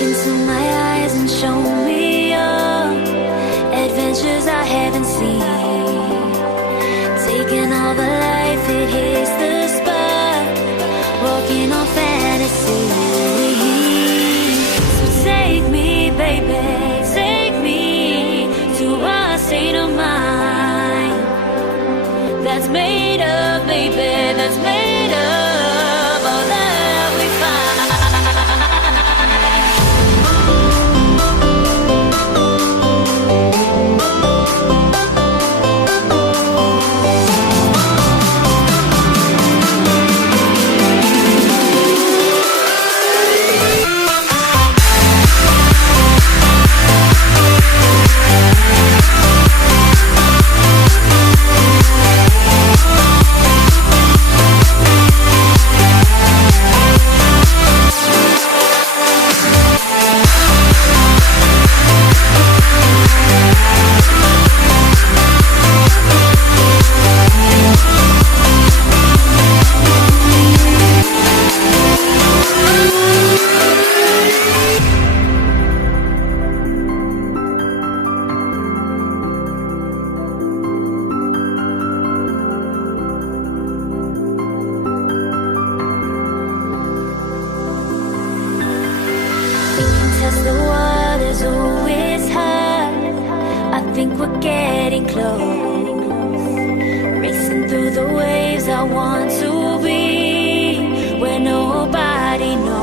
into my eyes and show me your adventures I haven't seen. Taking all the life, it hits the spot. Walking on fantasy. So take me, baby, take me to a state of mind that's made up, baby, that's made up all that we find. Test the waters, oh it's hot. I think we're getting close. Racing through the waves, I want to be where nobody knows.